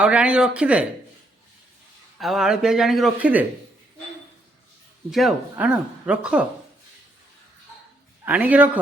ଆଉ ଗୋଟେ ଆଣିକି ରଖିଦେ। ଆଉ ଆଳୁ ପିଆଜ ଆଣିକି ରଖିଦେ। ଯାଉ ଆଣ ରଖ, ଆଣିକି ରଖ।